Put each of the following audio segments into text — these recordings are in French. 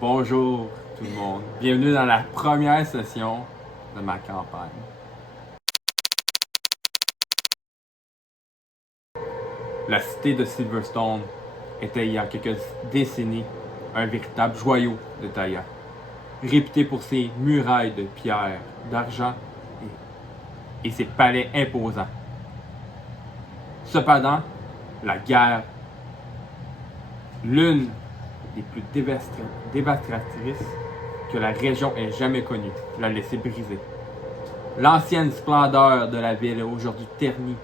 Bonjour tout le monde. Bienvenue dans la première session de ma campagne. La cité de Silverstone était il y a quelques décennies un véritable joyau de Taiya, réputé pour ses murailles de pierre, d'argent et ses palais imposants. Cependant, la guerre, l'une des plus dévastatrices que la région ait jamais connue, l'a laissé briser. L'ancienne splendeur de la ville est aujourd'hui ternie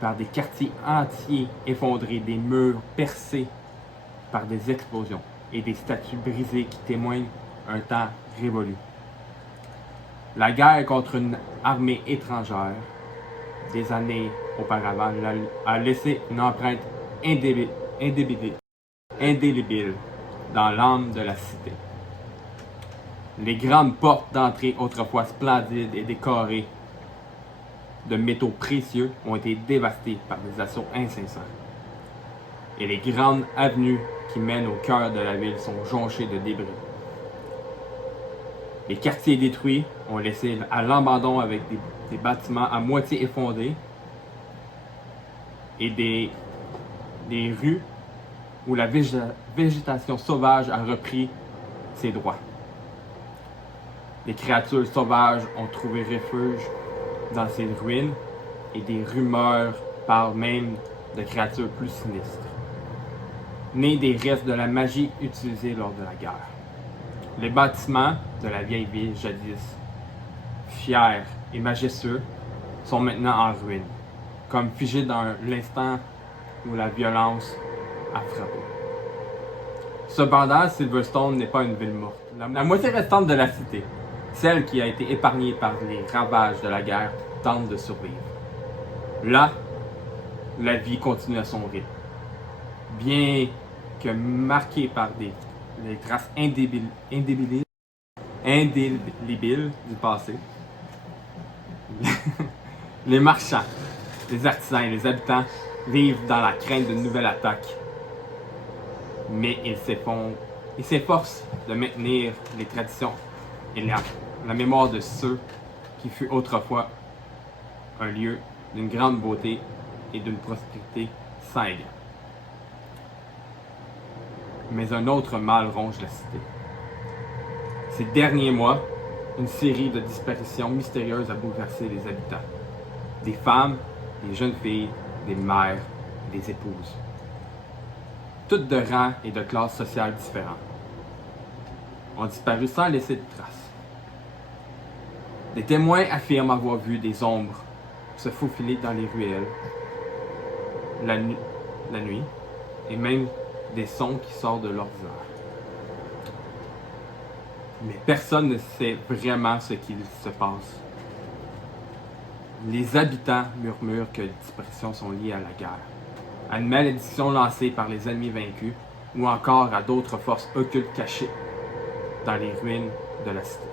par des quartiers entiers effondrés, des murs percés par des explosions et des statues brisées qui témoignent un temps révolu. La guerre contre une armée étrangère des années auparavant a laissé une empreinte indélébile dans l'âme de la cité. Les grandes portes d'entrée, autrefois splendides et décorées de métaux précieux, ont été dévastées par des assauts incessants. Et les grandes avenues qui mènent au cœur de la ville sont jonchées de débris. Les quartiers détruits ont laissé à l'abandon avec des bâtiments à moitié effondrés et des rues où la végétation sauvage a repris ses droits. Les créatures sauvages ont trouvé refuge dans ces ruines et des rumeurs parlent même de créatures plus sinistres, nées des restes de la magie utilisée lors de la guerre. Les bâtiments de la vieille ville jadis, fiers et majestueux, sont maintenant en ruine, comme figés dans l'instant où la violence a frappé. Cependant, Silverstone n'est pas une ville morte. La moitié restante de la cité, celle qui a été épargnée par les ravages de la guerre, tente de survivre. Là, la vie continue à son rythme. Bien que marquée par des traces indélébiles du passé, les marchands, les artisans et les habitants vivent dans la crainte d'une nouvelle attaque. Mais ils s'efforcent de maintenir les traditions et la mémoire de ceux qui fut autrefois un lieu d'une grande beauté et d'une prospérité sans égale. Mais un autre mal ronge la cité. Ces derniers mois, une série de disparitions mystérieuses a bouleversé les habitants. Des femmes, des jeunes filles, des mères, des épouses. Toutes de rang et de classes sociales différents, ont disparu sans laisser de traces. Des témoins affirment avoir vu des ombres se faufiler dans les ruelles la nuit, et même des sons qui sortent de l'ordinaire. Mais personne ne sait vraiment ce qu'il se passe. Les habitants murmurent que les disparitions sont liées à la guerre, à une malédiction lancée par les ennemis vaincus, ou encore à d'autres forces occultes cachées dans les ruines de la cité.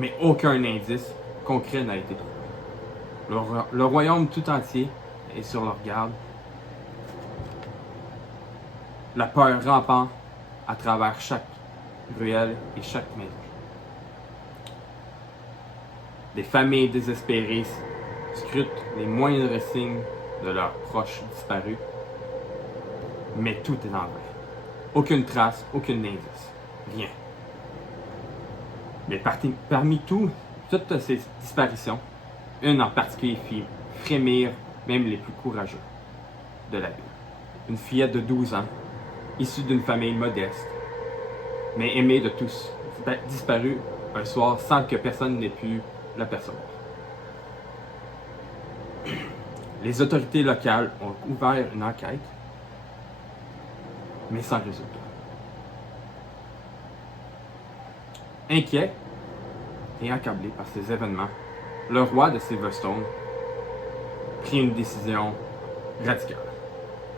Mais aucun indice concret n'a été trouvé. Le royaume tout entier est sur leur garde. La peur rampant à travers chaque ruelle et chaque maison. Des familles désespérées scrutent les moindres signes de leurs proches disparus. Mais tout est en vain. Aucune trace, aucun indice. Rien. Mais parmi toutes ces disparitions, une en particulier fit frémir même les plus courageux de la ville. Une fillette de 12 ans, issue d'une famille modeste, mais aimée de tous, disparue un soir sans que personne n'ait pu l'apercevoir. Les autorités locales ont ouvert une enquête, mais sans résultat. Inquiet et accablé par ces événements, le roi de Silverstone prit une décision radicale.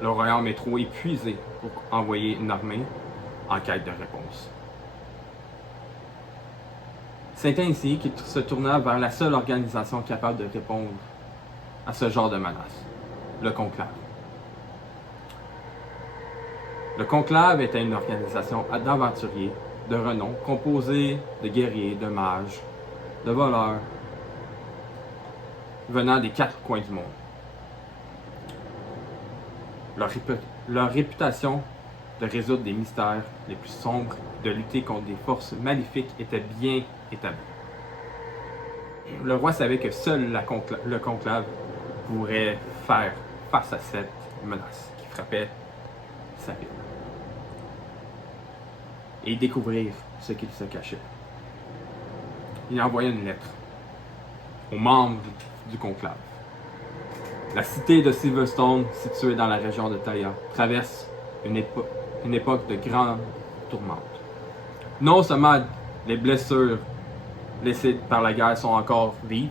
Le royaume est trop épuisé pour envoyer une armée en quête de réponse. C'est ainsi qu'il se tourna vers la seule organisation capable de répondre à ce genre de menace, le conclave. Le conclave était une organisation d'aventuriers de renom composée de guerriers, de mages, de voleurs, venant des 4 coins du monde. Leur réputation de résoudre des mystères les plus sombres, de lutter contre des forces maléfiques était bien établie. Le roi savait que seul le conclave pourrait faire face à cette menace qui frappait sa ville et découvrir ce qu'il se cachait. Il envoya une lettre aux membres du conclave. La cité de Silverstone, située dans la région de Taïa, traverse une époque de grande tourmente. Non seulement les blessures laissées par la guerre sont encore vives,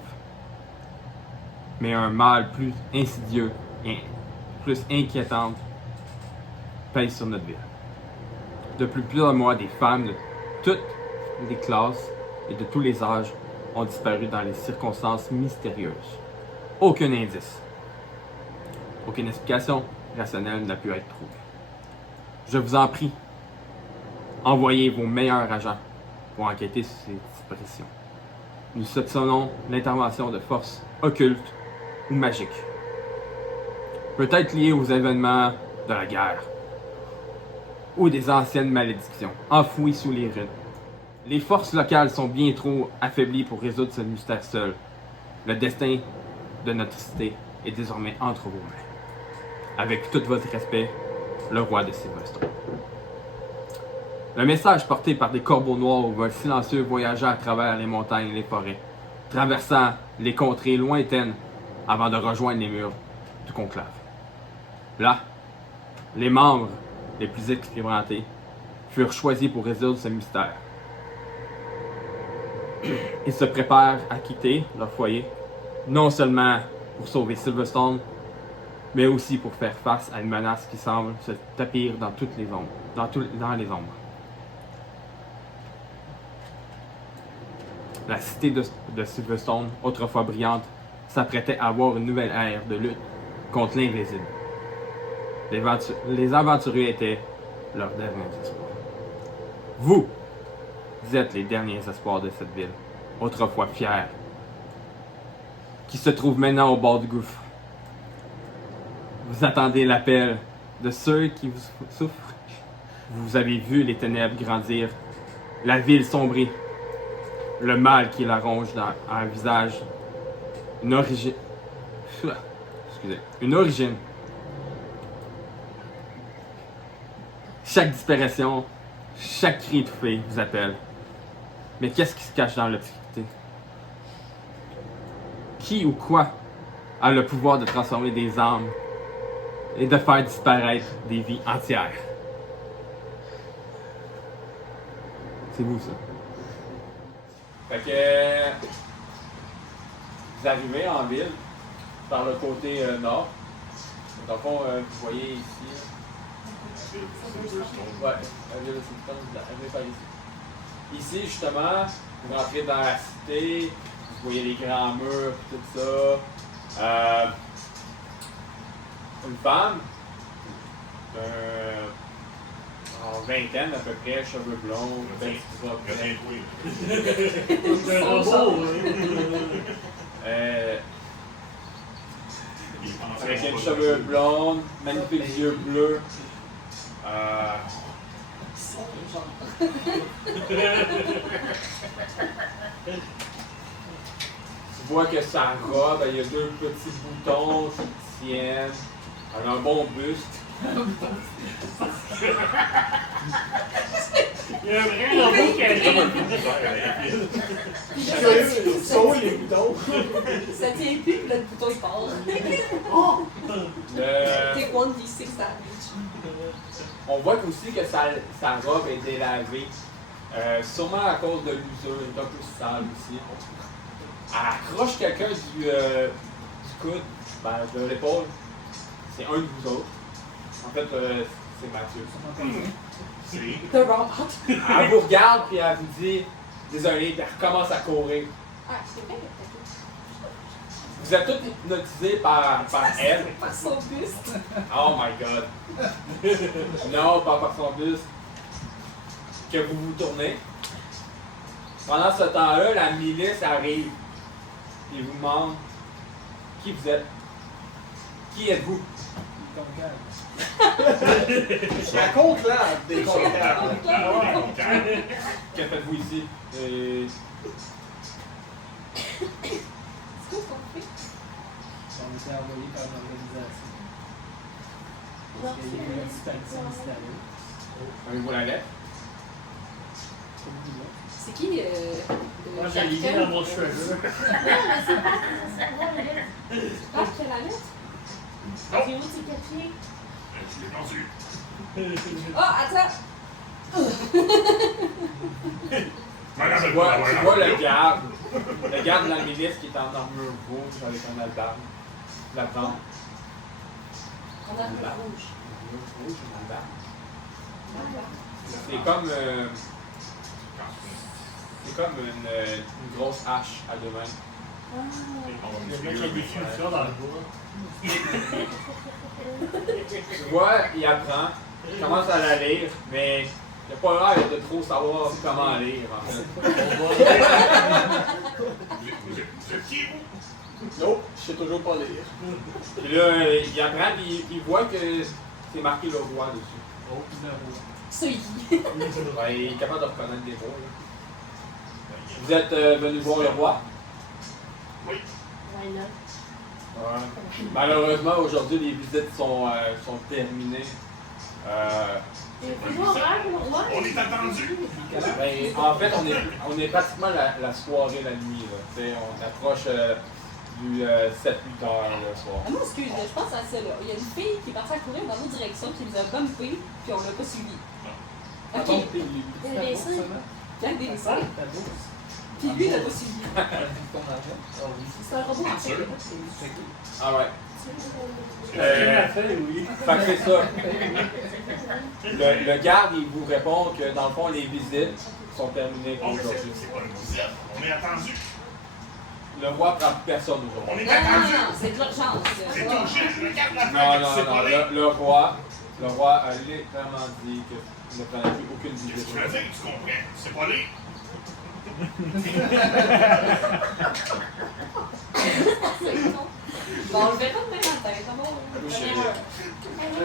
mais un mal plus insidieux et plus inquiétant pèse sur notre ville. Depuis plusieurs mois, des femmes de toutes les classes et de tous les âges ont disparu dans des circonstances mystérieuses. Aucun indice, aucune explication rationnelle n'a pu être trouvée. Je vous en prie, envoyez vos meilleurs agents pour enquêter sur ces disparitions. Nous soupçonnons l'intervention de forces occultes ou magiques, peut-être liées aux événements de la guerre ou des anciennes malédictions enfouies sous les ruines. Les forces locales sont bien trop affaiblies pour résoudre ce mystère seul. Le destin de notre cité est désormais entre vos mains. Avec tout votre respect, le roi de Silverstone. Le message porté par des corbeaux noirs au vol silencieux voyagea à travers les montagnes et les forêts, traversant les contrées lointaines avant de rejoindre les murs du conclave. Là, les membres les plus expérimentés furent choisis pour résoudre ce mystère. Ils se préparent à quitter leur foyer, non seulement pour sauver Silverstone, mais aussi pour faire face à une menace qui semble se tapir dans toutes les ombres, dans les ombres. La cité de Silverstone, autrefois brillante, s'apprêtait à avoir une nouvelle ère de lutte contre l'invisible. Les aventuriers étaient leur dernier espoir. Vous êtes les derniers espoirs de cette ville, autrefois fière, qui se trouve maintenant au bord du gouffre. Vous attendez l'appel de ceux qui vous souffrent. Vous avez vu les ténèbres grandir, la ville sombrer, le mal qui la ronge dans un visage, une origine. Une origine. Chaque disparition, chaque cri étouffé vous appelle. Mais qu'est-ce qui se cache dans l'obscurité? Qui ou quoi a le pouvoir de transformer des âmes et de faire disparaître des vies entières? C'est vous, ça. Fait que vous arrivez en ville par le côté nord. Dans le fond, vous voyez ici. Ouais, la ville de Silverstone, vous arrivez par ici. Ici, justement, vous rentrez dans la cité, vous voyez les grands murs et tout ça. Une femme, en vingtaine à peu près, cheveux blonds, belle robe. Avec une cheveux blonde, magnifiques yeux bleus. Tu vois que sa robe, il y a 2 petits boutons qui tiennent. Elle a un bon buste. Il y a un vrai robot qui arrive. Sauve les boutons. Ça tient plus, puis là, le bouton il part. Take 1d6 damage. On voit aussi que sa robe est délavée. Sûrement à cause de l'usure, elle est un peu sale aussi. Elle accroche quelqu'un du coude, de l'épaule. C'est un de vous autres. En fait, c'est Mathieu. The robot. Elle vous regarde, puis elle vous dit désolé, puis elle recommence à courir. Ah, c'est vrai, Vous êtes tous hypnotisés par elle. Par son buste. Oh my god. Non, pas par son buste. Que vous vous tournez. Pendant ce temps-là, la milice arrive. Et vous demande qui vous êtes. Qui êtes-vous? La conclave des conclaves. Que faites-vous ici? C'est quoi qu'on fait? On était envoyé par l'organisation. Parce qu'il y a eu une disparition mystérieuse. Avez-vous la lettre? C'est qui Moi, j'ai l'idée dans mon treasure. Ah, qui a la lettre? Avez-vous psychiatrique? Je l'ai perdu. Ah, attends! Tu vois le garde de la milice qui est en armure rouge avec un albarde. La prendre. On a un rouge. Rouge, une albarde. C'est comme une grosse hache à deux mains. Le mec a des futurs dans le bois. Tu vois, il apprend, il commence à la lire, mais il n'a pas l'air de trop savoir comment lire en fait. Vous êtes qui, vous? Non, je sais toujours pas lire. Puis là, il apprend, puis il voit que c'est marqué le roi dessus. Oh, numéro. C'est qui? Ouais, il est capable de reconnaître des mots. Là. Vous êtes venu voir le roi? Oui. Why not? Ouais. Malheureusement, aujourd'hui, les visites sont terminées. Vous horaire pour le roi? On est attendu. Ben, en fait, on est pratiquement la soirée, la nuit. Là. T'sais, on approche du 7-8 heures le soir. Ah, moi, excuse, je pense à ça là. Il y a une fille qui est partie à courir dans notre direction, qui nous a bumpé, puis on l'a pas suivi. Ok. Donc, t'es Il y a des seins. Gang des Ça, dessins. ta bourse. Puis lui, il l'a pas suivi. Ton argent. Ah oui. C'est un robot. Sûr. Ah ouais. Ce qu'il a fait, oui. Fait que c'est ça. Le garde, il vous répond que dans le fond, les visites sont terminées pour On sait, aujourd'hui. c'est pas une visite. On est attendu. Le roi prend plus personne On aujourd'hui. est Non, non, attendu. non, c'est de l'urgence. C'est urgent. Regarde la Non, feuille. non, C'est non. pas laid. Le roi a littéralement dit qu'il ne prenait plus aucune Qu'est-ce visite. que tu veux dire? Tu comprends? C'est pas laid. Bon, on le verra demain matin, comment Je sais.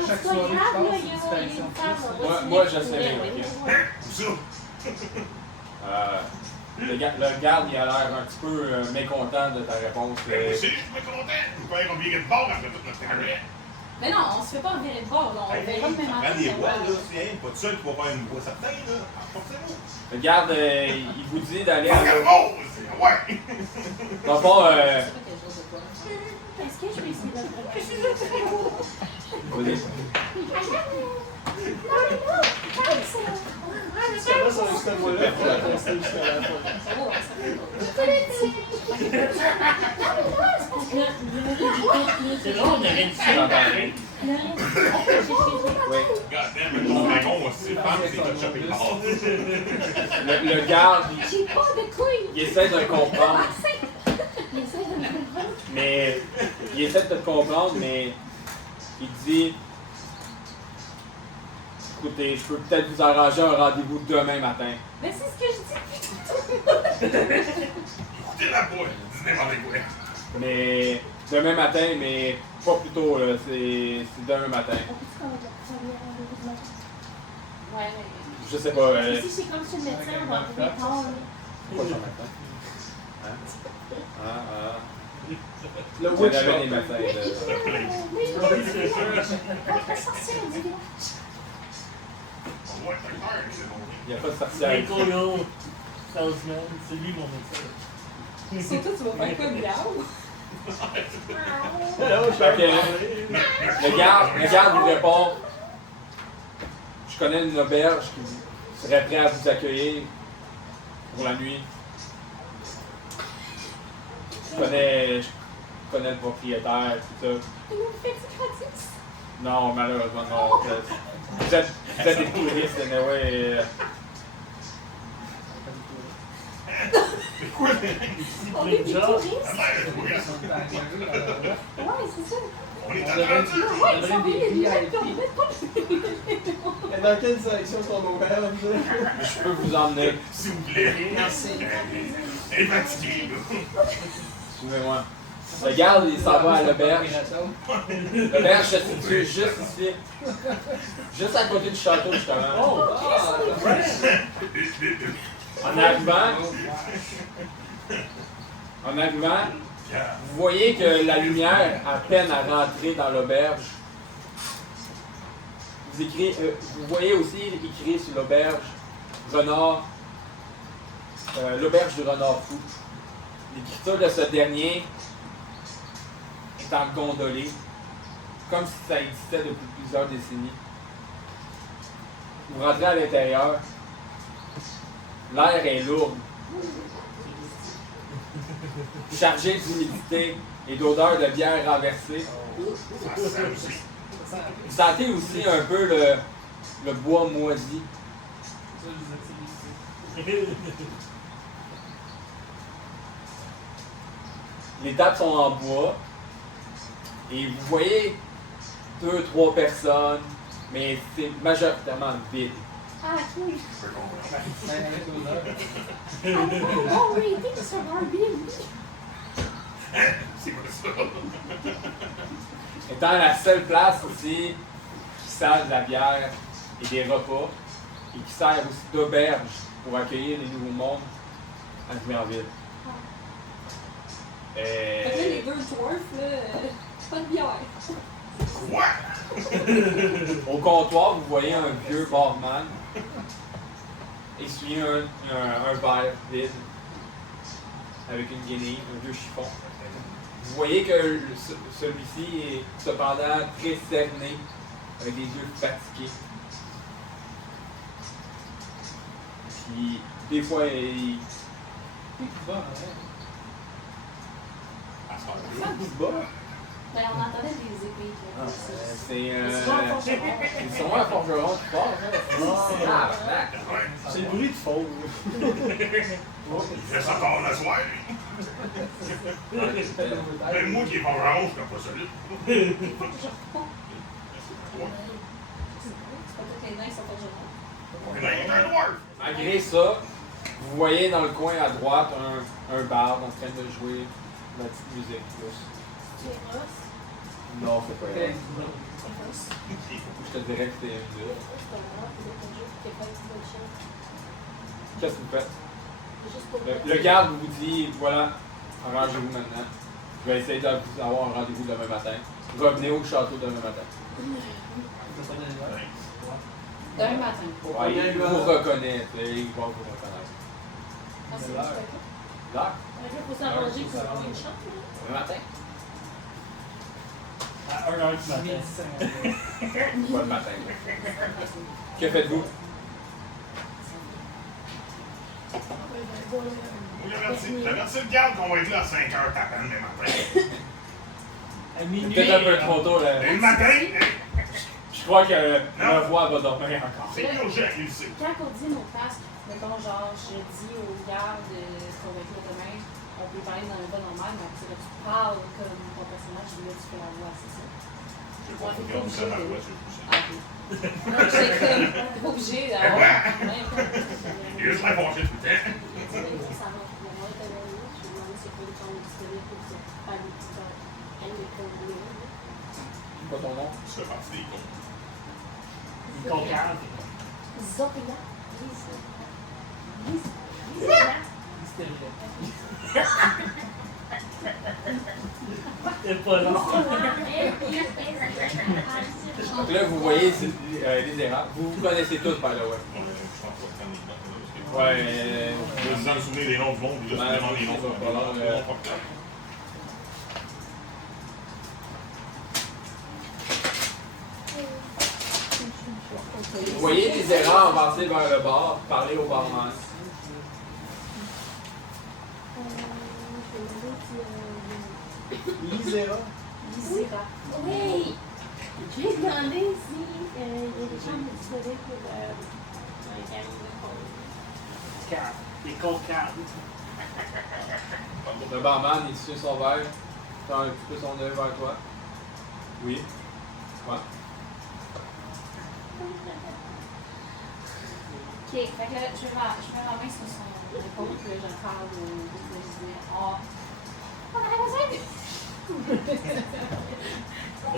Chaque C'est pas soirée, grave, je pense, là, c'est une il y a disparition une de femme. plus. on va Moi, signer je sais pour bien, elle. ok. Où ça? Le garde, il a l'air un petit peu mécontent de ta réponse. Ben, moi aussi, je suis pas content. Mon père a viré de bord après tout notre trajet. Mais non, on se fait pas virer de bord, là. On le verra demain matin. Prends des bois, là, c'est pas de seul qui va faire une voix certaine, là. Forcez-vous. Le garde, il vous dit d'aller à Regarde, ouais! dans le fond, C'est pas quelque chose de quoi. Est-ce que je peux essayer de vas-y. Ça va sur cette voie-là, faut la tester jusqu'à la fin. Ça va, ça va. C'est long, on aurait dit ça. Oui. Goddamn, ton dragon aussi, femme, c'est de choper le bord. Le garde, J'ai pas de couilles! il essaie de comprendre, Il essaie de me comprendre. mais il essaie de te comprendre, mais il dit écoutez, je peux peut-être vous arranger un rendez-vous demain matin. Mais c'est ce que je dis. Écoutez la boîte, dis n'importe quoi. Mais demain matin, mais pas plus tôt, là, c'est demain matin. On peut-tu qu'on va rendez-vous de matin? Ouais, mais. Je sais pas. Ici, c'est comme chez le médecin, on va arriver tard. là. Pourquoi demain matin? Hein? Le Il y witch avait shop. des matins. Oui, c'est sûr. on peut sortir du village. On voit le docteur, c'est bon. Il n'y a pas de sorcière. Michael Yo, salesman, c'est lui mon médecin. Surtout, tu vas faire comme Gao. Là, je suis Fait que le garde vous répond je connais une auberge qui serait prêt à vous accueillir pour la nuit. Je connais le propriétaire, tout ça. Il nous fait du gratis. Non, malheureusement, non. Vous êtes des touristes, anyway. quoi? On Plein est de des jobs. touristes. La mère, Ils oui. sont engagés là-bas. Ouais, c'est ça. On est On en devrait- train de Ouais, ils devrait sont des des gens qui ont VIP. Et dans quelle direction sont nos verges? Je peux vous emmener. S'il vous plaît. Merci. Elle est fatiguée, là. Suivez-moi. Le garde, il s'en va à l'auberge. L'auberge se situe juste ici. Juste à côté du château, justement. Oh! En arrivant, vous voyez que la lumière, à peine à rentrer dans l'auberge, vous voyez aussi écrit sur l'auberge Renard, l'auberge du renard fou. L'écriture de ce dernier est en gondolé, comme si ça existait depuis plusieurs décennies. Vous rentrez à l'intérieur, l'air est lourd, chargé d'humidité et d'odeur de bière renversée. Ça sent aussi. Vous sentez aussi un peu le bois moisi. Ça, je vous ai Les tables sont en bois et vous voyez 2-3 personnes, mais c'est majoritairement vide. Ah, cool. Je peux comprendre. Oh, rating sur Airbnb. C'est pas ça. Étant la seule place aussi qui sert de la bière et des repas et qui sert aussi d'auberge pour accueillir les nouveaux mondes à Jumerville. Fait que là, les deux dwarfs, là, pas de bière. Quoi? Au comptoir, vous voyez un vieux barman essuyer un verre vide avec une guenille, un vieux chiffon. Vous voyez que celui-ci est cependant très cerné, avec des yeux fatigués. Puis, des fois, il se bat. Ben, on entendait des épées. Ah, là. Ils sont un forgeron qui part, hein? C'est le bruit de faux. Il fait ça tard la soirée, lui. Même moi qui est pas rare, je suis pas solide. C'est pas tous les nains qui sont forgerons. Il est un dwarf. Malgré ça, vous voyez dans le coin à droite un bar en train de jouer de la petite musique. Tu es Ross. Non, c'est pas vrai. C'est Ross. Je te dirais que c'est une ville. C'est pas grave, vous êtes un jeu qui fait pas de bonne chose. Qu'est-ce que vous faites? Juste pour Le garde vous dit, voilà, arrangez-vous maintenant. Je vais essayer d'avoir un rendez-vous demain matin. Revenez au château demain matin. D'un matin. Ouais, il vous reconnaît, il va vous reconnaître. Ah, c'est juste avec Là, Il faut s'arranger pour avoir une chance. là. demain matin? À 1h du matin. Pas le matin. Que faites-vous? J'avertis le garde qu'on va être là à 5h tapant le matin. À C'est minuit. peut-être un peu trop tôt, là. Et le matin, Je crois que la voix va dormir encore. c'est urgent, il le sait. Quand on dit nos casques, mettons, genre, je dis aux gardes qu'on va être là demain, on peut parler dans le bas normal, mais après, là, tu parles comme ton personnage, là, tu fais la voix, c'est ça. J'ai pas fait comme ça dans la voiture. Ah, ok. Non, j'ai comme pas obligé d'avoir. Il est juste là fâché tout le temps. Ça va, on va être là, je vais demander si on peut prendre disponible pour ça. Faire des petites haines de combien. C'est quoi ton nom? Tu fais partie des cons. Une concarde. Zopia. C'est pas long. Donc là, vous voyez les erreurs. Vous vous connaissez tous, par la way. Je pense pas prendre les notes, là, parce que- Ouais, Je me sens souvenir des noms du monde, puis là, Ouais, je demande les noms. ça va pas long, vous voyez les erreurs avancer vers le bar, parler au barman. Lisera. Lisera. Oui! Je vais demander si il y a des chambres disponibles pour un gamme de compte. Cartes. Des concardes. Le barman, il tient son verre, tend un petit peu son œil vers toi. Oui. Ouais. Ok, fait que là, je mets ma main sur son épaule, puis là, je parle de cuisiner. Oh, on aurait besoin de.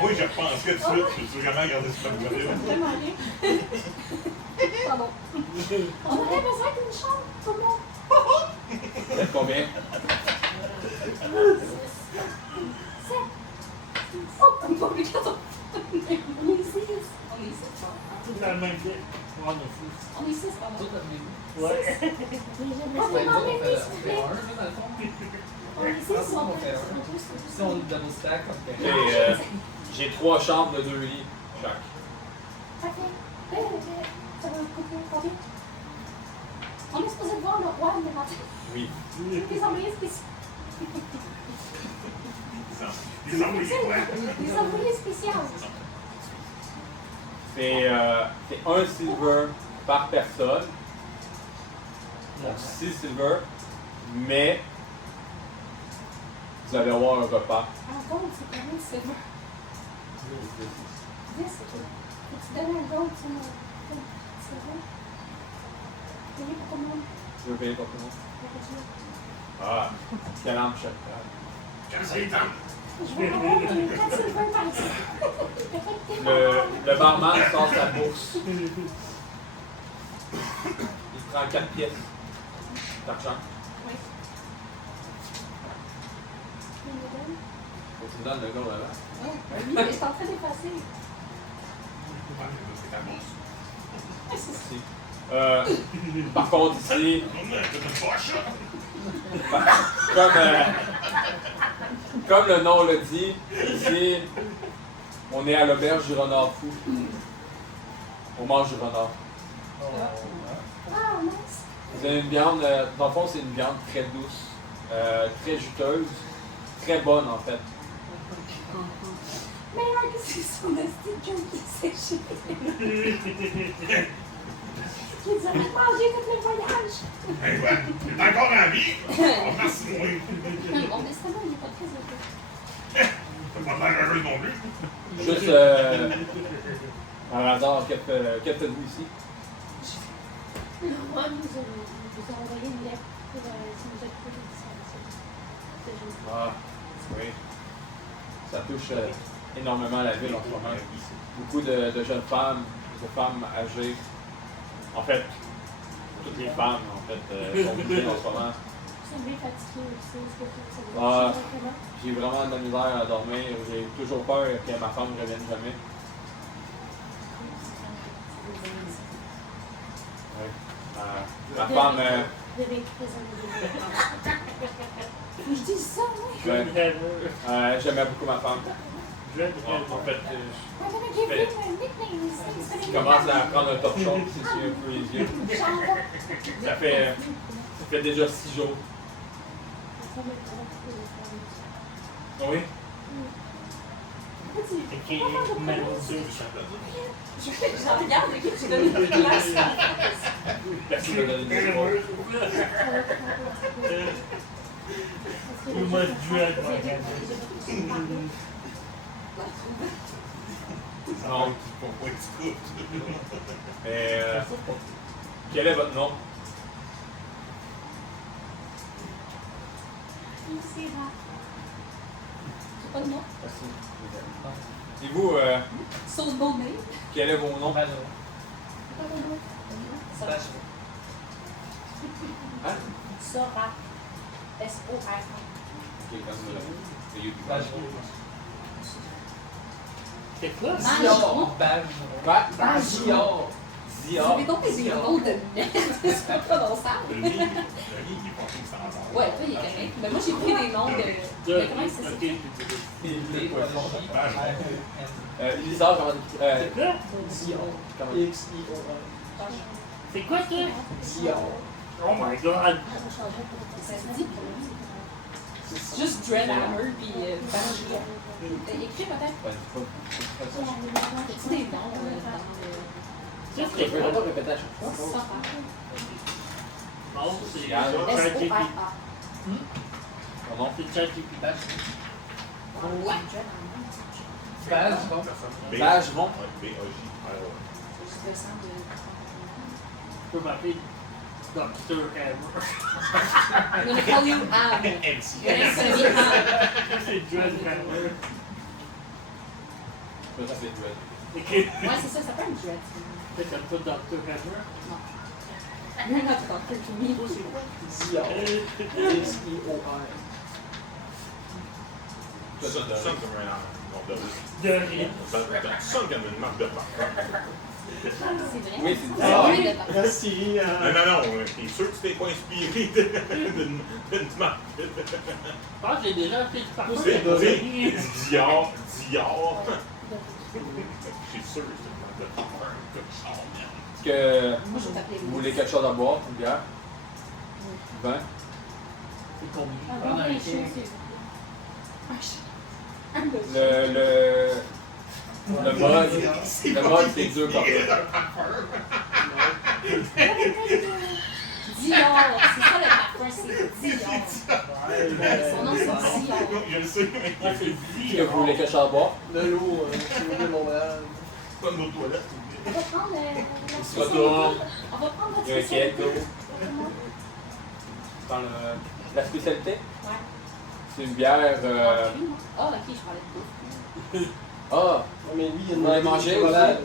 Moi, je repense que tu veux vraiment regarder ce film-là. Vraiment rien. Pardon. On aurait besoin d'une chambre, tout le monde. Faites combien? Oh, on est pas obligé de. On est 6. On est 6. Tout dans le même fait. On est 6. On est 6, pardon. Tout comme les On Ouais. peut demander un s'il vous plaît. On est 6, On est 6, on on fait un. Si on double stack, on fait un. J'ai 3 chambres de 2 lits chaque. Ok. Ça va coûter combien? On est supposé voir le roi le matin. Oui. Des envoyés spéciaux. Les envoyés, ouais. Des envoyés spéciaux. C'est 1 silver par personne. Donc 6 silver. Mais vous allez avoir un repas. Un gold, c'est combien de silver? 10, ok. Faut-tu donner un gold sur mon silver? Payer pour tout le monde. Tu veux payer pour tout le monde? Pour que tu veux. Ah, quelle lampe chaque table. Quand ça y tente. Je vais avoir 4 silver par ici. Le barman sort sa bourse. Il prend 4 pièces d'argent. Oui. Tu me donnes? Faut que tu me donnes le gold avant. Oui, mais je suis en train d'effacer. C'est ta bourse. Ici. Par contre, ici, C'est une poche, ça. comme le nom le dit, ici, on est à l'auberge du renard fou. On mange du renard. Ah, nice. Vous avez une viande, dans le fond, c'est une viande très douce, très juteuse, très bonne en fait. Meilleur que c'est son esti de junkie séché. Qui nous aurait mangé tout le voyage. Hey, ouais, t'es encore en vie? Oh, merci, moi. Mon estomac, il est pas très heureux. T'as pas l'air heureux non plus. Juste par hasard, que faites-vous ici? Le roi nous a envoyé une lettre pour si nous occuper des disparitions. Ah, oui. Ça touche énormément la ville en ce moment. Beaucoup de jeunes femmes, de femmes âgées. En fait, toutes les femmes en fait, sont visées en ce moment. Ils sont bien fatigués aussi. Est-ce que ça Ah. va comment? J'ai vraiment de la misère à dormir. J'ai toujours peur que ma femme ne revienne jamais. Oui. Ma femme, Je vais être Je dis ça, oui. j'aimais beaucoup ma femme. En fait, I'm gonna give you a nickname. je commence à prendre un torchon si tu veux un peu les yeux. Ça fait déjà 6 jours. Oui? C'est qui est malheureux. Je regarde et que tu donnes une place. Merci de me donner des mots. Too much drug, my God. Non. Pourquoi tu coupes? Mais quel est votre nom? C'est rare. J'ai pas de nom. Merci. Et vous, So no name. quel est vos noms? Pas de Ça. Hein? Sora. S-O-R-A. Ok, comme le YouTube. C'est quoi? Zior. Quoi? Zior. Vous Zior. avez donc des noms de merde. C'est pas prononçable. Le lit, il est pas comme ça. Ouais, toi, il est correct. Mais moi, j'ai pris des noms de comment il s'appelle? Les poissons. Ah, Lisard, comment C'est quoi? Zion. comment- X-I-O-N. C'est quoi ça? Zion. Oh my god! Ça se dit c'est juste Dreadhammer puis Banshee. Écrit peut-être. Ouais, c'est pas ça. C'est des noms dans le. Ça, Je c'est peux quoi? pas répéter à chaque fois. Ça, Non, c'est S-O-R-A. ChatGPT. S-O-R-A. Ton nom? C'est chat qui pitage. Quoi? Baz, bon. Bageron. Ouais, B-A-J-R-O. C'est juste le sang de. Tu peux m'appeler Dr. Hammer. I'm gonna call you Am. MC. It's gonna be Am. C'est Dread Hammer. Je vais t'appeler Dread. Ouais, c'est ça, ça peut être Dread. Peut-être comme toi, Dr. Hammer. You're not doctor to me. Zior. S-I-O-R. Ça sonne comme un nom de russe. De rien. Ça sonne comme une marque de parfum. C'est vrai? Oui, c'est Ah, ça. oui, de parfum. Reste Siri. Non, t'es sûr que tu t'es pas inspiré d'une marque? Je pense que j'ai déjà acheté du parfum. C'est Dior. Je suis sûr que c'est une marque de parfum. Est-ce que Moi, je vais t'appeler vous voulez quelque chose à boire? Une bière? Du vin? C'est combien? Ah, Prends bon, un les cake. choses, Le mode, c'est dur par là. Dior, c'est ça le parfum, c'est Dior. Son nom, c'est Dior. Je le sais, mais Ah, c'est Est-ce que vous voulez quelque chose à boire? De l'eau, c'est de Montréal. pas de nos toilettes. On va prendre Il se retourne. On va prendre votre Il y a un spécialité. keg d'eau. Dans la spécialité? Ouais. C'est une bière. Ah, ok, je parlais de bouffe. Ah, Ouais, mais lui, il a Vous allez demandé manger du aussi? fromage.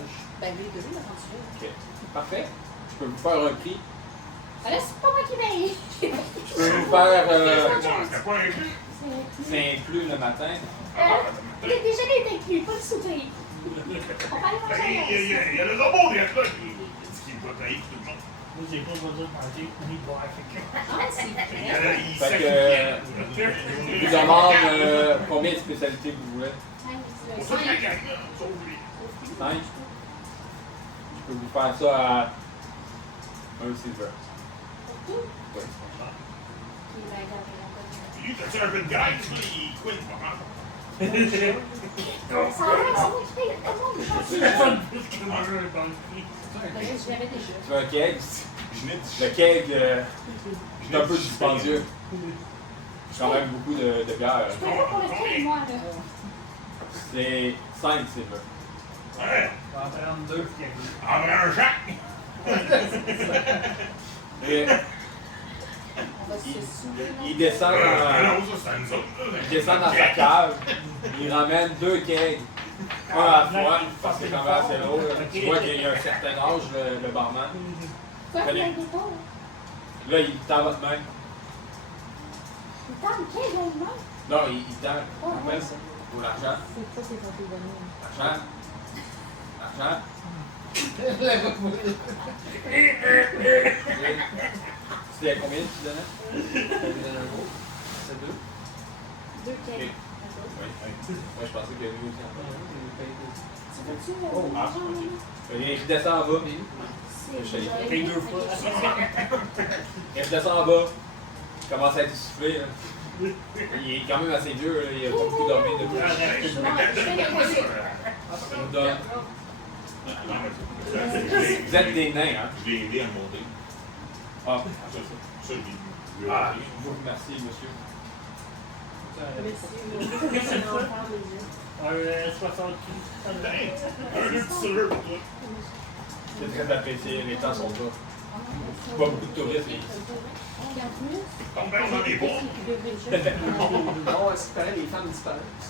Ben, lui, de lui, là, quand tu veux. ok. Parfait. Je peux vous faire un prix. Ah, là, c'est pas moi qui paye. Je peux vous faire. C'était pas inclus. C'est inclus le matin. Le déjeuner est inclus, pas le souper. On va aller manger ailleurs. Il y a le robot d'être là qui doit payer tout le monde. Moi, j'ai pas besoin de manger ni de boire quelqu'un. Ah, c'est Il y a vrai. il Fait sacrifie. Je vous demande combien de spécialités vous voulez? Pour toute la gang, là, sauf lui. 5. Je peux vous faire ça à un silver. Oui. Lui, t'as-tu un peu de graisse, là, il quit pas mal. Ça va, c'est moi qui paye. Comment C'est le fun plus que manger un banquier. je l'avais déjà. Tu veux un keg? Le keg, c'est un peu dispendieux. J'ai quand même beaucoup de bière. Je peux pas pour le paye, moi, là. C'est 5 silver. Ouais, On va en prendre 2 qui arrivent. en vrai, un Jacques. Et On va se saouler, là. il descend Non, dans, ça, c'est une zone, là. il descend dans sa cave. Il ramène 2 kegs. Un à la fois, parce que c'est quand même assez lourd. Là. Tu vois qu'il y a un certain âge, le barman. Quoi, il y a des pauvres? Là, il tend votre main. Il tente 15 euros de main. Non, il tend. Oh, ouais, Appelle ça. pour l'argent. C'est ça, c'est pour tes données. L'argent. L'argent. C'était combien tu donnais? C'est 2? 2 Ok. quais. Oui. Moi, je pensais qu'il y avait aussi un Ça fait-tu Oh, ah, l'argent, ok. là? Il redescend en bas. C'est Paye 2 fois. Il redescend en bas. Il commence à être essoufflé. Là. Il est quand même assez vieux. Là. Il a pas beaucoup dormi depuis. Il nous donne. Vous êtes des nains, hein? Je l'ai aidé à monter. Ah, Ça, je l'ai. ah, je vous remercie, monsieur. Qu'est-ce que c'est ça? Un 60 Un petit silver pour toi. C'est très apprécié. Les temps sont bas. Pas beaucoup de touristes ici. Ton père dans les bois. Bon, c'est pareil, les femmes disparaissent.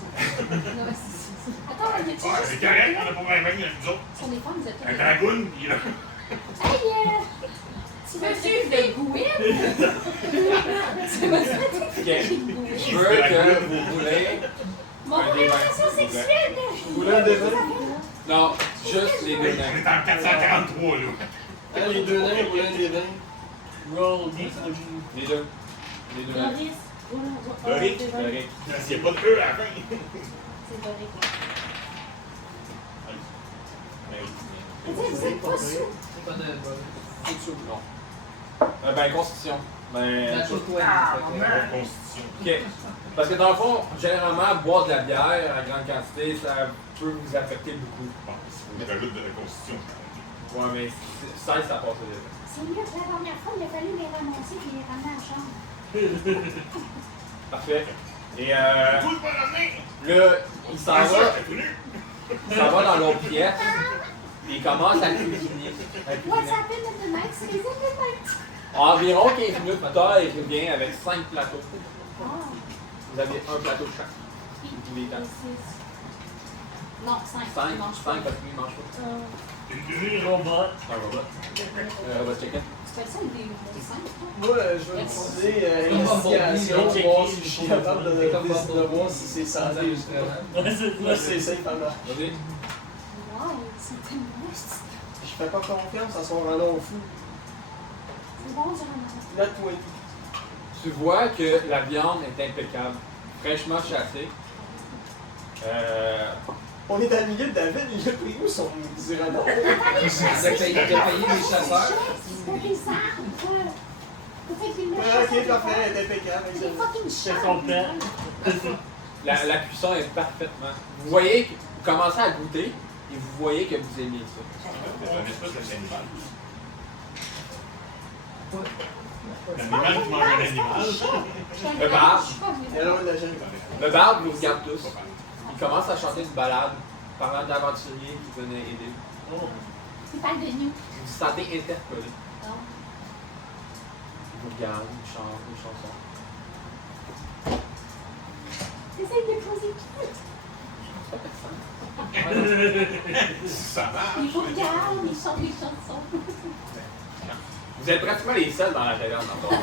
Attends, il y a-tu Ouais, c'est juste... correct, on a pas vraiment nous autres. Ce sont des femmes, vous êtes Un toutes... dragoon, puis là. Hey, tu veux suivre le Gouin? Tu veux Ok. Je veux que vous voulez. Mon Un des relation vins, s'il vous plaît. sexuelle! Vous voulez un devin? Non, juste les deux On nains. est en 443, là. Hein, les deux nains, vous voulez un devin? roll des Les deux. Les deux nains. Doris. Doris? Doric. S'il n'y a pas de E à la fin. C'est Doris. Ben, Vous êtes pas sous. C'est pas de tout de suite, non. Ben, constitution. Ben, La chose toi. Bonne constitution. ok. Parce que dans le fond, généralement, boire de la bière à grande quantité, ça peut vous affecter beaucoup. Bon, si vous rajoutez de la constitution. Ouais, mais 16, ça passe. C'est mieux que la dernière fois, il a fallu les ramasser et les ramener à la chambre. Parfait. Et Tout pas ramener! là, il s'en va. Il s'en va dans l'autre pièce. Et il commence à cuisiner. Environ 15 minutes plus tard, il revient avec 5 plateaux. Vous avez un plateau chaque. Vous pouvez étendre. Non, 5. 5 parce qu'il mange pas. Une Lui, demi robot. C'est un robot. Robot chicken. Tu fais ça avec des mots 5, Moi, je vais utiliser investigation, voir si je suis capable de décider de voir si c'est santé ou pas. Ouais, c'est Moi, c'est safe à marche. Vas-y. Wow, c'est tellement... Je fais pas confiance à son relon fou. C'est bon, Jean. Là, toi. Tu vois que la viande est impeccable, fraîchement chassée. On est à milieu de David, il a pris où son Cyrano? Il a payé des chasseurs. Ok, parfait, elle est impeccable. C'est son père. La cuisson est parfaitement. Vous voyez que vous commencez à goûter et vous voyez que vous aimez ça. C'est un espèce d'animal. L'animal qui mange un animal. Le barbe, Et alors, la jeune. le barbe vous regarde tous. Il commence à chanter une balade parlant d'aventuriers qui venaient aider. C'est pas de nous. Vous vous sentez interpellé. Non. Il vous regarde, il chante une chanson. Essaye de poser Ça marche. Il vous regarde, il chante des chansons. Vous êtes pratiquement les seuls dans la taverne encore. Là,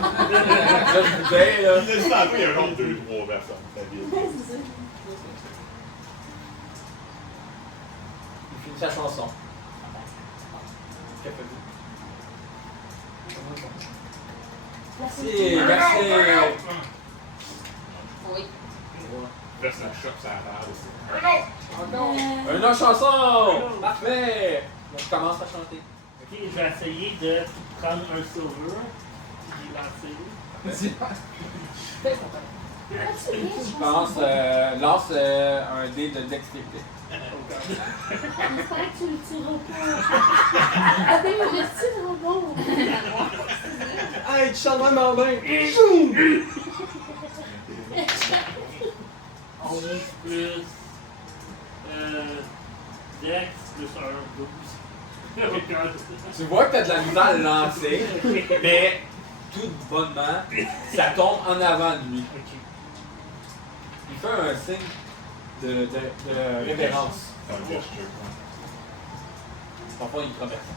je vous dis, là. Il laisse ça après, il y a un nombre de 2-3 personnes. Ça vient. Ouais, c'est ça. Il finit sa chanson. Que faites-vous? Merci, merci. Oui. Verse la chope, ça arrête. Une autre chanson! Parfait! Donc, je commence à chanter. Ok, je vais essayer de prendre un sauveur. Puis lancer. Je pense, lance un dé de dextérité. J'espère que tu le tueras pas. Ah, mais je suis trop bon. Hey, tu chantes vraiment bien! 11 plus Dex plus 1, 12. Tu vois que tu as de la misère à le lancer, mais tout bonnement, ça tombe en avant de lui. Il fait un signe de révérence. C'est un gesture. Parfois, il traverse.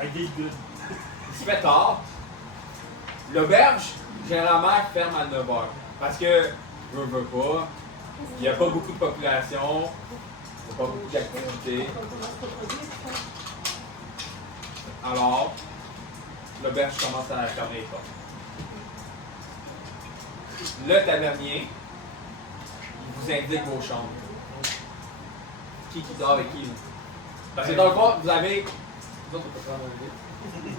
I did good. Il se fait tard. L'auberge, généralement, ferme à 9h. Parce que, veut pas, il n'y a pas beaucoup de population, il n'y a pas beaucoup d'activité. Alors, l'auberge commence à fermer les portes. Le tavernier, il vous indique vos chambres. Qui dort avec qui? Parce que dans le fond, vous avez...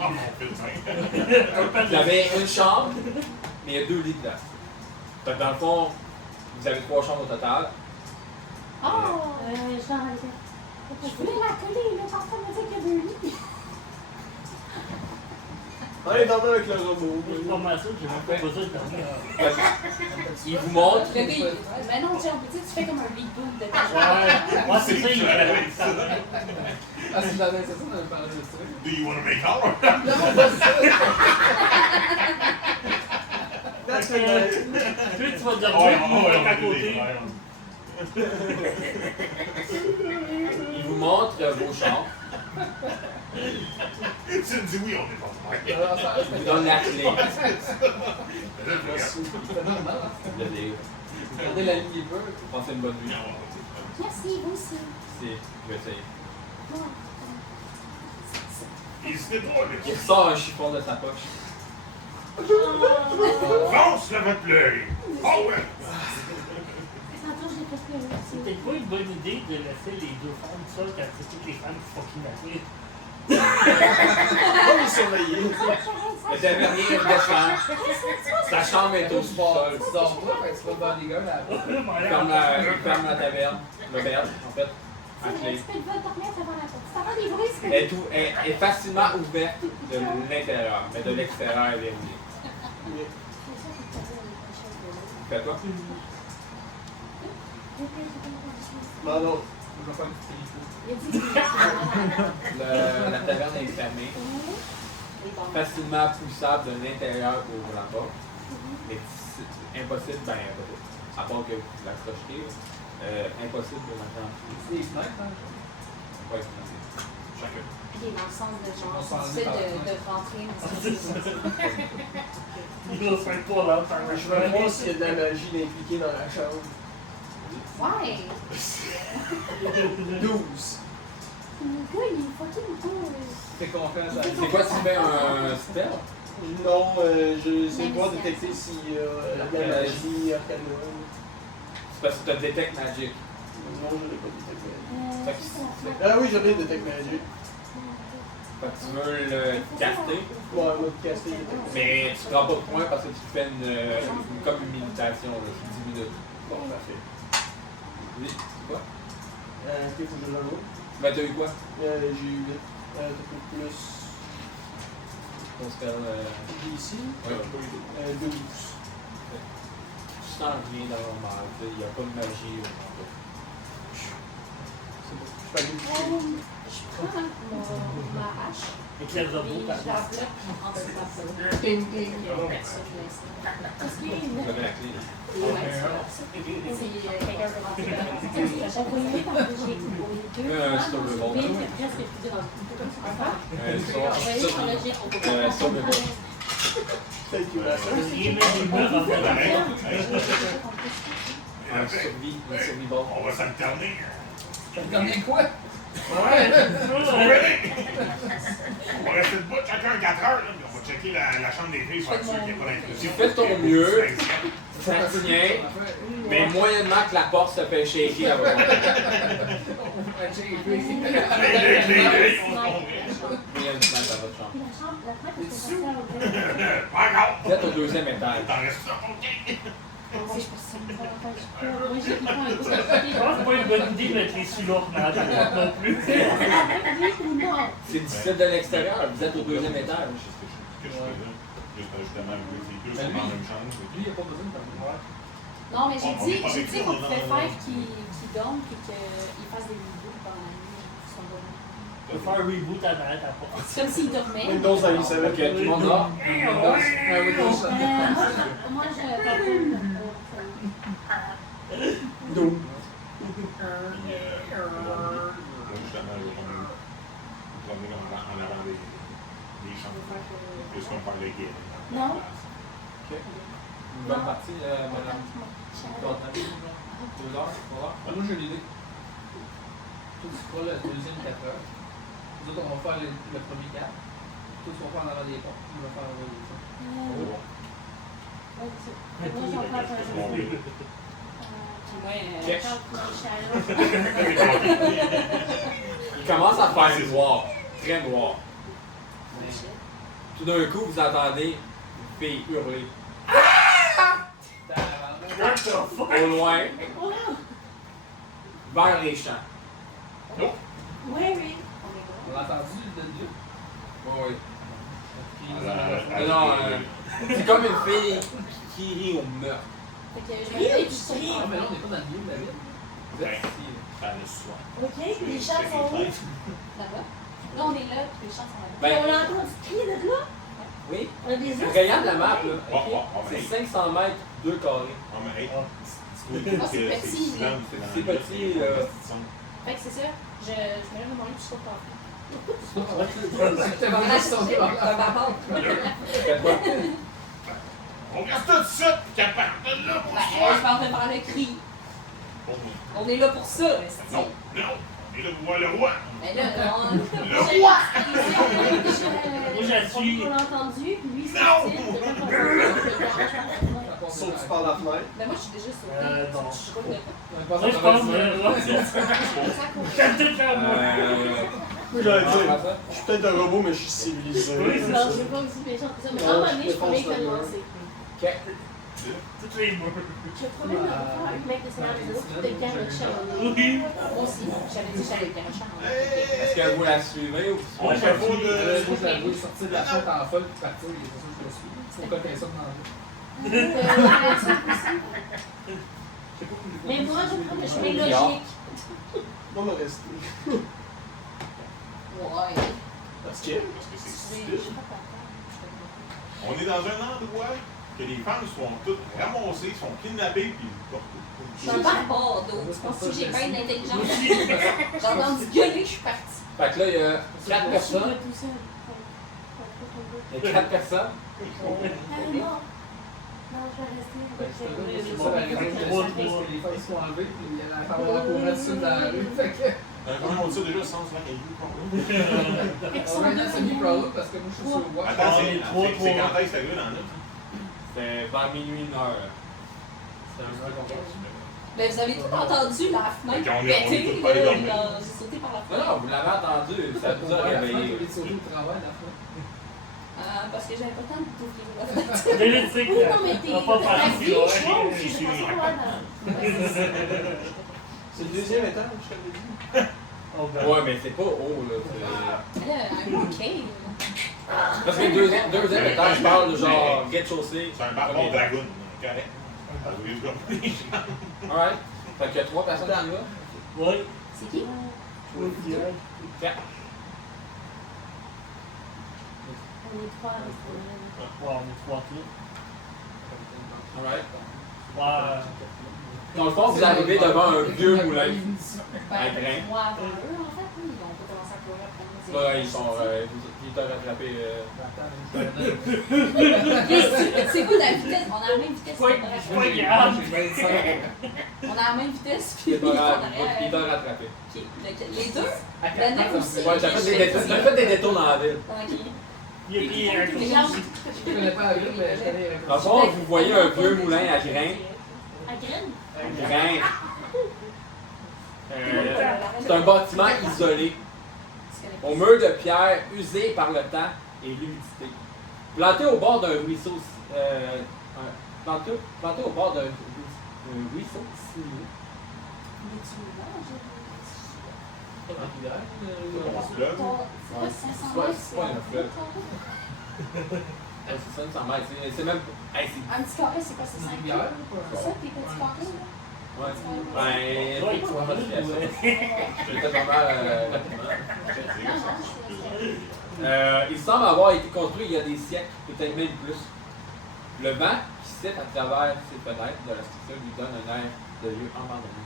Ah, mon putain. Vous avez une chambre, mais il y a 2 lits de place. Fait que dans le fond, vous avez 3 chambres au total. Oh, je voulais la coller, mais parfois me dit qu'il y a 2 lits. On est dormi avec le robot. Je suis pas mal sûr que j'ai même pas besoin de dormir. Fait que il vous montre. Le big. Ben non, tu sais, on peut dire que tu fais comme un big boom de ta Ouais, moi c'est ça, il fait. Ah, si j'avais ça, on avait parlé de ça. Do you want to make out? That's Plus good. tu vas dormir, plus tu vas à côté. Il vous montre vos chambres. Tu me dis oui, on est pas mal. Il vous donne la clé. C'est normal. Le livre. Regardez la ligne bleue. Passez une bonne nuit. Merci, vous aussi. Si, je vais essayer. N'hésitez pas, Il ressort un chiffon de sa poche. France, la va pleurer. Oh ouais. Tantôt, j'ai fait pleurer aussi. C'était pas une bonne idée de laisser les 2 femmes seules quand c'est toutes les femmes qui sont kidnappées. On va les surveiller. Le tavernier descend. Sa chambre est au sous-sol. Tu dors pas, fait que c'est pas le bodyguard là-bas. Il ferme la taverne, l'auberge, en fait. à clé. Tu peux te dormir devant la porte. Ça va des bruits, c'est Elle est facilement ouverte de l'intérieur, mais de l'extérieur, elle est verrouillée. Fais-toi. Non, non. Je vais faire une petite téléphone. La taverne est fermée. Facilement poussable de l'intérieur pour la porte. Mais c'est impossible, ben impossible. À part que vous l'accrochez, impossible de l'entrer. C'est des fenêtres, hein? Ouais, c'est chacun. Ok, dans le sens de genre, On s'en c'est dit de rentrer, mais c'est Il va se faire pas là, par un Je vais voir s'il y a de la magie impliquée dans la chambre. Ouais! 12. Le gars, il est fucking cool. Fais confiance à C'est quoi, tu fais un spell? Non, je sais pas détecter s'il y a de la magie, arcana. C'est parce que tu as Detect Magic. Non, je l'ai pas détecté. Fait que Ah oui, j'avais Detect Magic. fait que tu veux le caster, Ouais, on va caster Detect Magic. mais tu prends pas de points parce que tu fais comme une méditation, là, c'est 10 minutes. Bon, parfait. Oui, c'est quoi? Ok, faut que je l'envoie. Ben, t'as eu quoi? J'ai eu 8. T'as fait plus. Ton spell. J'ai ici. Ouais. 12. Tu sens rien d'anormal, il n'y a pas de magie. C'est bon. Je fais aller Je prends ma hache. Avec le Et robot, je la par contre. bloque en dessous de la peau. Ding, ding. Personne ne l'installe. Parce qu'il y a une. Vous avez la clé. Ouais, c'est quelqu'un qui va rentrer dedans. On voyait par que j'ai deux sur le femmes, bord. mais presque plus grand. Sur le bord. Peut-être qu'il y a ça. Il met des murs en fait. Un survie bord. On va s'alterner. T'as regardé quoi? Ouais! On va rester debout chacun 4 heures, là, puis on va checker la chambre des filles, faire sûr qu'il n'y a pas Tu d'intrusion. fais ton mieux, ça tient, mais moyennement que la porte se fait shaker avant. Moyennement, dans votre chambre. Pas grave. Vous êtes au deuxième étage. T'en restes là, OK? C'est pas une bonne idée de mettre les sous-lourds dans la porte non plus. C'est difficile de l'extérieur, vous êtes au deuxième étage. Qu'est-ce que je fais là? Juste justement, les deux sont dans la même chambre. Lui, il n'y a pas besoin de faire Non, mais j'ai dit qu'on pouvait faire qu'il dorme et qu'il fasse des vidéos pendant la nuit. Tu peux faire un reboot à ta porte. C'est comme s'il dormait. Windows, ça il savait. Ok, tout le monde dort. Moi, je. Donc, Moi, justement, je vais me promener en avant des chambres. Juste qu'on parle de guide. Non. Ok. Une bonne partie, madame. 2 heures, 3 heures. Moi, j'ai l'idée. Toi, tu feras le deuxième 4 heures. Nous autres, on va faire le premier 4. Toi, tu vas faire en avant des portes. On va faire en avant des portes. Moi, j'en parle un Mon jour. Dieu. Puis Il commence à faire noir, très noir. Tout d'un coup, vous entendez une fille hurler. What the fuck? Au loin, vers les champs. Oui, oui. On a entendu le dieu? Oui. Non, C'est comme une fille qui rit au meurtre. Fait que je me réveille puis je saute Ah, en mais là, on n'est pas dans le milieu de la ville. Vous êtes ici. ça le soir. OK, puis les chats sont où? Là-bas. Là, on est là, puis les chats sont là-bas. Ben, On a entendu crier de là? oui. On a des os? Regarde la map, là. Oh, C'est mais 500 mètres, 2 carrés. oh, mais hey, c'est petit, là. C'est petit, Fait que c'est ça. Je me lève de mon lit puis je saute en fou. T'as vraiment sauté par là. Faites quoi? on reste tout ça, capable de là pour Ben, je soi. suis en train de faire le cri. On est là pour ça, esti. Non, non, on est là pour voir le roi. Mais là, on... Le roi! Moi, j'appuie. On l'a entendu, puis lui, c'est Non! saute par la fenêtre. Ben moi, je suis déjà sautée. Non. Je roule de pas. Moi, je pense que T'as tout fait moi. Oui, j'allais dire, je suis peut-être un robot, mais je suis civilisé. Oui, c'est Non, je veux pas aussi méchant que ça, mais à un moment donné, je pourrais commencer. Ok. Toutes les murs. J'ai trouvé un mec de Seigneur des Eaux qui était garoché en Oui. Moi aussi, j'avais dit que j'allais garocher en Est-ce que vous la suivez ou Ouais, j'avoue Moi, de. je l'avoue, sortir de la fête en folle et partir, il est sûr que je le suis. Faut pas qu'elle sorte dans le Mais moi, je prends le chemin logique. On va rester. Ouais. Parce que. Parce que c'est stupide. On est dans un endroit que les femmes sont toutes ramassées, sont kidnappées, puis Je suis un barbare d'eau. Tu penses que j'ai bien d'intelligence? J'ai entendu gueuler, je suis partie. Fait que là, il y a 4 personnes. Tout seul. Il y a 4 personnes. Ah non. Non, je vais rester. C'est ça la raison que je sais, parce que les femmes sont enlevées, puis il y a la femme en courant dessus dans la rue. Fait que. comment on dit ça déjà sans se caillou? On va mettre un problem parce que moi je suis sur le bois. Attends, c'est les quand trois. est-ce que la grue dans notre? C'est vers minuit, 1h. C'est un heure qu'on passe. Mais vous avez tout entendu la fenêtre Ok, on est péter, tous pas allés là, dormir. j'ai sauté par la Non, fenêtre. non, vous l'avez entendu, ça vous a réveillé. Il est sauté au travail, la fin. Parce que j'avais pas le temps d'ouvrir la fenêtre. Mais là, tu sais Oui, non, mais qu'on va pas la faire vie, si loin. je trouve, je suis pas sûr, là, C'est le deuxième étage, je t'avais dit. Ouais, mais c'est pas haut, là. I'm okay. Parce que deuxième étage, je parle de genre rez-de-chaussée. C'est un barbare dragon, correct. Ah oui, je comprends. Alright. Fait qu'il y a 3 personnes qui y va. Oui. C'est qui? Oui, direct. On est trois à rester. Ouais, on est 3 là. Alright. Ouais. Dans le fond, vous arrivez devant un vieux moulin à grains. Ouais, avant eux, en fait, oui, on peut commencer à courir après nous. Là, ils sont. Ils t'ont rattrapé. C'est quoi la vitesse? On a la même vitesse. Ouais, Bref. je vois grave. On a la même vitesse, puis Ils ils sont t'ont derrière. rattrapé. Ok, les deux? Le neuf aussi. Ouais, t'as fait des détours dans la ville. Ok. Il a pris un Les coup. gens, Je connais pas la ville, mais je connais. Dans le fond, vous voyez un vieux moulin à grains. à graines. Grains. C'est un bâtiment isolé, au mur de pierre usé par le temps et l'humidité. Planté au bord d'un ruisseau. Planté au bord d'un ruisseau sinueux. On se lève. C'est pas un fleuve. C'est ça, 100 mètres. C'est même. Hey, c'est. Un petit carré, c'est quoi, c'est 5 rivière. C'est ça, tes petits carrés, là? Ouais. Ouais, Ben. il faut pas le faire. Je l'ai fait vraiment rapidement. Il semble avoir été construit il y a des siècles, peut-être même plus. Le vent qui siffle à travers ces fenêtres de la structure lui donne un air de lieu abandonné.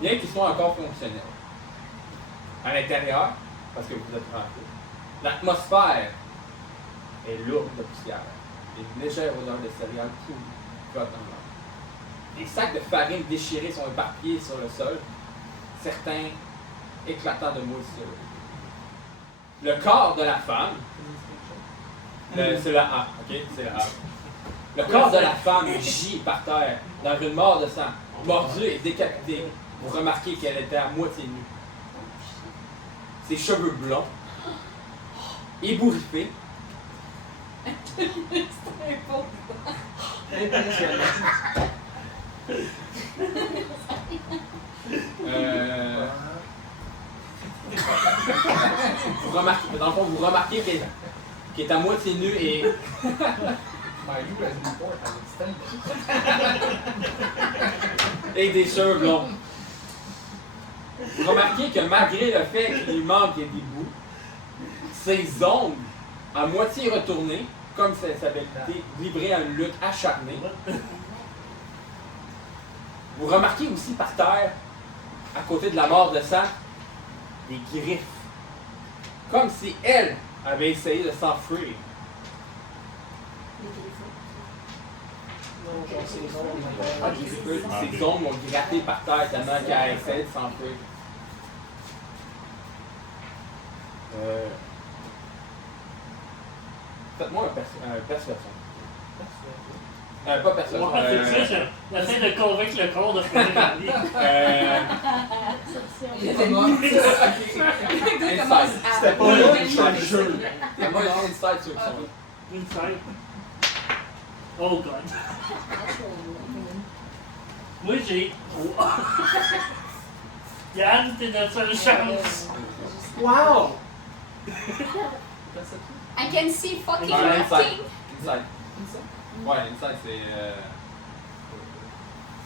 Bien qu'ils soient encore fonctionnels. À l'intérieur, parce que vous êtes rentrés, l'atmosphère est lourde de poussière. Une légère odeur de céréales pourries flotte dans l'air. Des sacs de farine déchirés sont éparpillés sur le sol, certains éclatants de moisissure. Le corps de la femme, c'est la A, ok? C'est la A. Le corps de la femme gît par terre dans une mare de sang, mordue et décapitée. Vous remarquez qu'elle était à moitié nue. Ses cheveux blonds, ébouriffés, dans le fond, vous remarquez qu'elle est à moitié nue et et des cheveux blonds. Remarquez que malgré le fait qu'il lui manque des bouts, ses ongles, à moitié retournés, comme si ça avait été livré à une lutte acharnée. Vous remarquez aussi par terre, à côté de la mort de sang, des griffes. Comme si elle avait essayé de s'enfuir. Ses ongles ont gratté par terre tellement qu'elle a essayé de s'enfuir. Faites-moi un persuasion. Pas persuasion. Ouais, c'est ça, j'essaie de convaincre le corps de faire la vie. Insight. C'était pas le jeu. Fais-moi un insight sur ça. Une scène. Oh god. Moi j'ai 3. Yann, t'es notre seule chance. Wow! I can see fucking Ouais, nothing. Inside. Ouais, inside, c'est.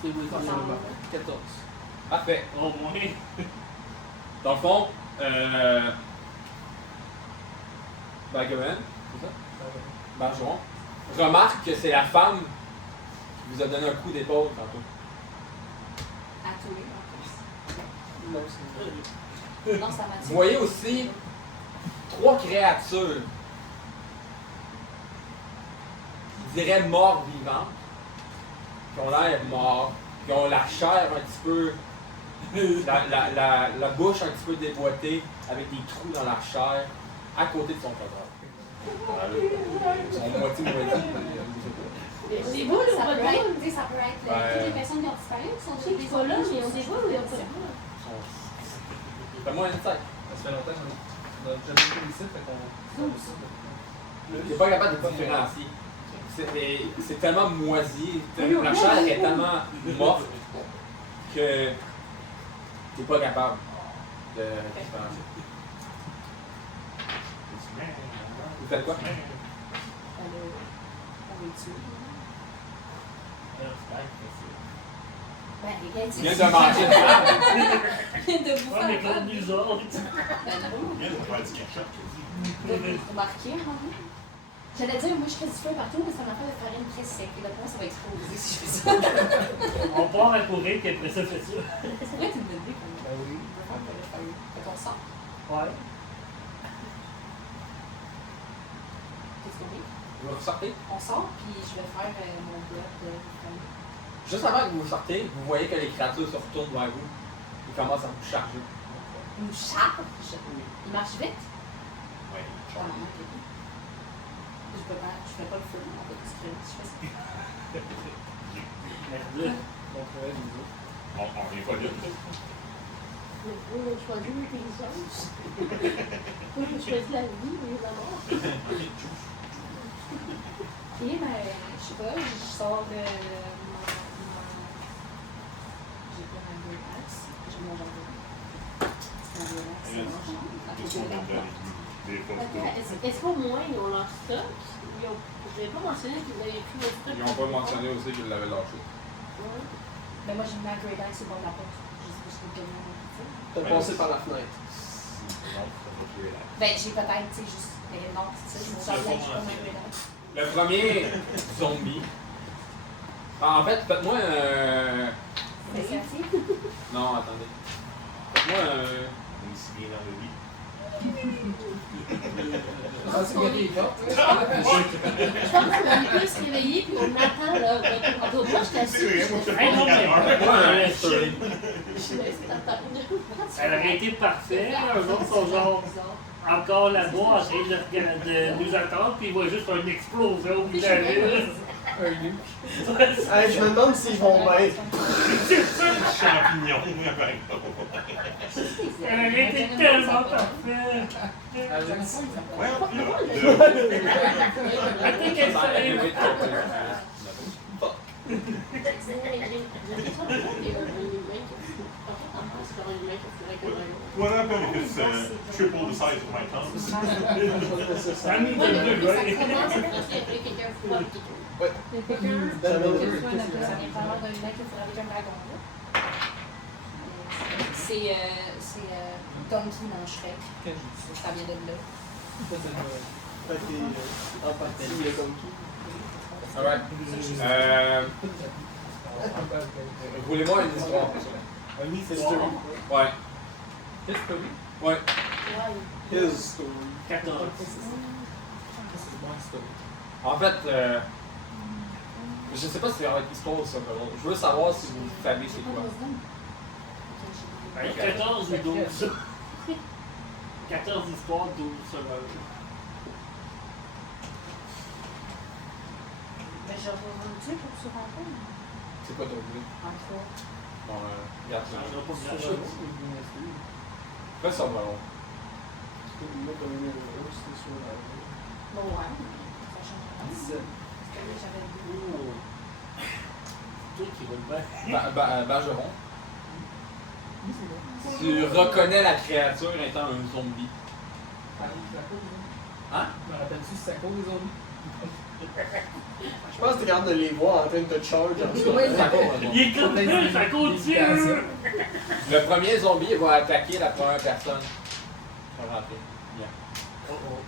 C'est wisdom 14. Parfait. Au moins. Dans le fond, Bagoen, c'est ça? Bargeron, remarque que c'est la femme qui vous a donné un coup d'épaule tantôt. À tous les Non, c'est Non, ça m'a Vous voyez aussi 3 créatures, je dirais morts vivantes, qui ont l'air morts, qui ont la chair un petit peu, la bouche un petit peu déboîtée, avec des trous dans la chair, à côté de son cadavre. Voilà. Ils sont moitié. C'est beau, Ça peut être, tu sais, ça peut être Ouais. toutes les personnes qui ont disparu, qui sont Ceux qui sont là, mais on sait pas où ils sont. Fais-moi un insight. Ça fait longtemps qu'on a jamais fait ici, fait qu'on. T'es pas capable de différencier. C'est tellement moisi, la chair est tellement morte que t'es pas capable de différencier. Vous faites quoi? On est dessus. Ben, les gars, Tu viens de manger une femme. de vous Ouais, mais faire comme nous autres. Ben non. Viens de faire du ketchup. De vous remarquer, hein. J'allais dire, moi je fais du feu partout, mais ça m'a fait de farine très sec. Et d'après moi, ça va exploser si je fais ça. On part à courir, puis après ça, fait ça. C'est vrai, tu me dis comme Ben oui. Fait qu'on sort. Ouais. Qu'est-ce qu'on dit? Vous ressortez. On sort, puis je vais faire mon bloc de famille. Juste avant que vous sortez, vous voyez que les créatures se retournent vers vous. Ils commencent à vous charger. Une charge? Il marche vite? Oui. Ah non, ok. Je fais pas le feu, en fait, je fais ça. Merde. Bon travail, nous autres. On vient pas là. On a choisi l'intelligence. Moi, j'ai choisi la vie, mais la mort. Ok, ben, je sais pas, je sors de j'ai pas ma Great Axe, j'ai mon jardin. Ma Great Axe, c'est mon champ, à côté de la porte. Est-ce qu'au moins ils ont leur stock? Ils ont... Je n'avais pas mentionné qu'ils avaient pris leur stock. Ils n'ont pas mentionné aussi qu'ils l'avaient lâché. Ouais. Ben, moi, j'ai ma Great Axe au bord de la porte. Je sais pas si je peux te donner un petit. T'as passé par la fenêtre. Ben, j'ai peut-être, tu sais, juste. Mais non, c'est ça, j'ai mon jardin, j'ai pas ma Great Axe. Le premier zombie. En fait, faites-moi un. C'est ça, Non, attendez. Faites-moi un. On est si bien dans le lit. Ah, c'est bien les portes. Je pense qu'on peut se réveiller puis on attend là. En tout cas, je t'assure. Hey, non, mais Faites-moi un story. elle aurait été parfaite. Eux autres sont genre encore là-bas en train de nous attendre, puis ils voient juste une explosion au bout de la ville. Un nuque. Hey, je me demande s'ils vont bien. Champignon, par exemple. Elle aurait été tellement parfaite. Ouais, I think it's Ça aurait safe. vite what happened if it's triple the size of my tongue? Ça me Ouais, donne mais deux, ça right? commence à passer après quelqu'un fou. Ouais. Quelqu'un Jamais qui vu. soit un peu. Ça vient vraiment d'un humain qui fait avec un dragon, là. C'est Donkey dans Shrek. Ça vient de là. Fait que t'es en partie le donkey. Alright. Roulez-moi une histoire. Un history. Ouais. History. Ouais. His story. 14. En fait, je sais pas si c'est avec l'histoire ou ça. Je veux savoir si vous savez c'est quoi. Ben, 14 ou 12. 14 histoires, 12 secondes. Mais je reviens pour se rendre C'est quoi ton but? en 3. Bon, regarde Ça ça. n'aura pas de Sur grâce. Fais ça, ballon. Moi, comme une c'était sur la Bon, ouais, ça change rien. J'avais deux. Ouh. Toi qui roule bien. Bergeron. Tu reconnais la créature étant un zombie. Hein? Je me rappelle-tu si ça cause des zombies? Je pense que t'es capable de les voir en train de te charge en ce moment. Oui, Ça cause un zombie. Il est comme ça, ça continue! Le premier zombie va attaquer la première personne. Je vais rentrer. Bien. Oh oh.